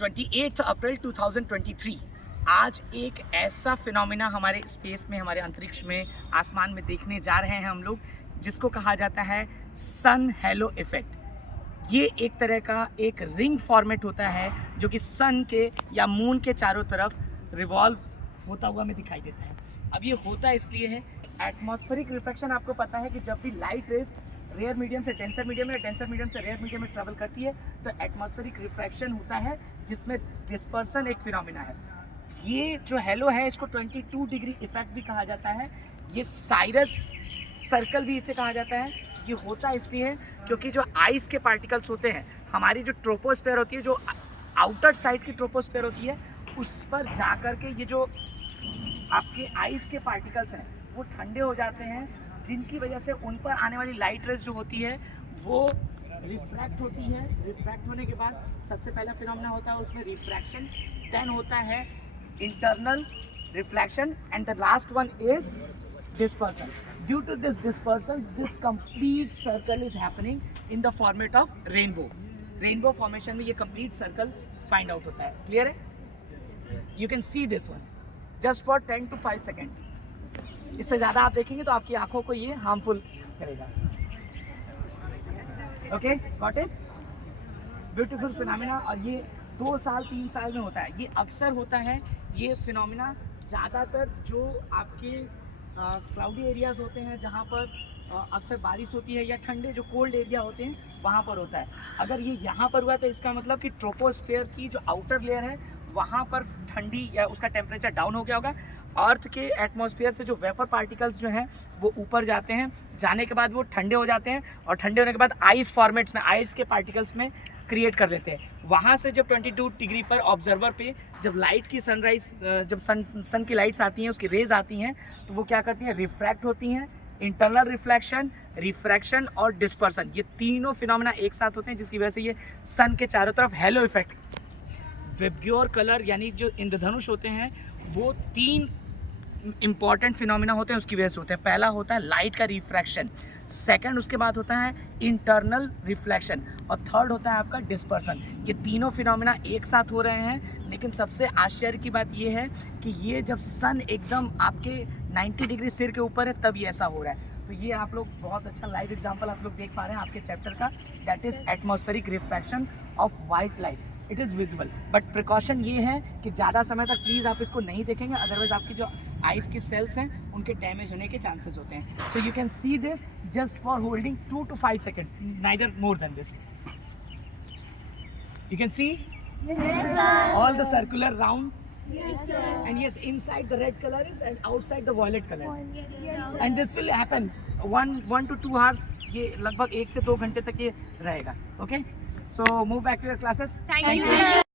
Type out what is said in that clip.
28 अप्रैल 2023 आज एक ऐसा फिनोमिना हमारे स्पेस में, हमारे अंतरिक्ष में, आसमान में देखने जा रहे हैं हम लोग, जिसको कहा जाता है सन हेलो इफेक्ट। ये एक तरह का एक रिंग फॉर्मेट होता है जो कि सन के या मून के चारों तरफ रिवॉल्व होता हुआ हमें दिखाई देता है। अब ये होता इसलिए है, एटमॉस्फेरिक रिफ्लेक्शन आपको पता है कि जब भी लाइट रेज रेयर मीडियम से डेंसर मीडियम में, डेंसर मीडियम से रेयर मीडियम में ट्रेवल करती है तो एटमॉस्फेरिक रिफ्रैक्शन होता है जिसमें डिस्पर्सन एक फिनोमिना है। ये जो हेलो है इसको 22 डिग्री इफेक्ट भी कहा जाता है। ये साइरस सर्कल भी इसे कहा जाता है। ये होता इसलिए क्योंकि जो आइस के पार्टिकल्स होते हैं, हमारी जो ट्रोपोस्फेयर होती है, जो आउटर साइड की ट्रोपोस्फेयर होती है, उस पर जा कर के ये जो आपके आइस के पार्टिकल्स हैं वो ठंडे हो जाते हैं, जिनकी वजह से उन पर आने वाली लाइट रेज जो होती है वो रिफ्रैक्ट होती है। रिफ्रैक्ट होने के बाद सबसे पहला फिनोमेना होता है उसमें रिफ्रैक्शन, देन होता है internal reflection and the last one is dispersion. Due to this dispersion, this complete circle is happening in the format of rainbow. Rainbow formation में ये complete circle find out होता है. Clear है? You can see this one just for 10 to 5 seconds. इससे ज़्यादा आप देखेंगे तो आपकी आंखों को ये harmful करेगा. Okay, got it? Beautiful phenomena. और ये 2 साल 3 साल में होता है. ये अक्सर होता है ये phenomena ज़्यादातर जो आपके क्लाउडी एरियाज होते हैं जहाँ पर अक्सर बारिश होती है, या ठंडे जो कोल्ड एरिया होते हैं वहाँ पर होता है। अगर ये यहाँ पर हुआ तो इसका मतलब कि ट्रोपोस्फेयर की जो आउटर लेयर है वहाँ पर ठंडी या उसका टेम्परेचर डाउन हो गया होगा। अर्थ के एटमॉस्फेयर से जो वेपर पार्टिकल्स जो हैं वो ऊपर जाते हैं, जाने के बाद वो ठंडे हो जाते हैं और ठंडे होने के बाद आइस फॉर्मेट्स में, आइस के पार्टिकल्स में क्रिएट कर लेते हैं। वहाँ से जब 22 डिग्री पर ऑब्जर्वर पे जब लाइट की सनराइज, जब सन की लाइट्स आती हैं, उसकी रेज आती हैं, तो वो क्या करती हैं, रिफ्रैक्ट होती हैं। इंटरनल रिफ्लेक्शन, रिफ्रैक्शन और डिस्पर्सन, ये तीनों फिनोमेना एक साथ होते हैं, जिसकी वजह से ये सन के चारों तरफ हेलो इफेक्ट। विबग्योर कलर यानी जो इंद्रधनुष होते हैं वो 3 इंपॉर्टेंट फिनोमेना होते हैं, उसकी वजह से होते हैं। पहला होता है लाइट का रिफ्रैक्शन, सेकंड उसके बाद होता है इंटरनल रिफ्लेक्शन और थर्ड होता है आपका डिस्पर्सन। ये तीनों फिनोमेना एक साथ हो रहे हैं, लेकिन सबसे आश्चर्य की बात ये है कि ये जब सन एकदम आपके 90 डिग्री सिर के ऊपर है तब ये ऐसा हो रहा है। तो ये आप लोग बहुत अच्छा लाइव एग्जाम्पल आप लोग देख पा रहे हैं आपके चैप्टर का, that is atmospheric refraction of white light. It is visible, but precaution ये है कि ज़्यादा समय तक प्लीज़ आप इसको नहीं देखेंगे, अदरवाइज आपकी जो आइस की सेल्स हैं उनके डैमेज होने के चांसेस होते हैं। So you can see this just for holding 2 to 5 seconds, neither more than this. You can see all the circular round. Yes, sir. And yes, inside the red color is and outside the violet color. Yes, And this will happen 1 to 2 hours. ये लगभग 1 से 2 घंटे तक ये रहेगा. Okay? So move back to your classes. Thank you, sir.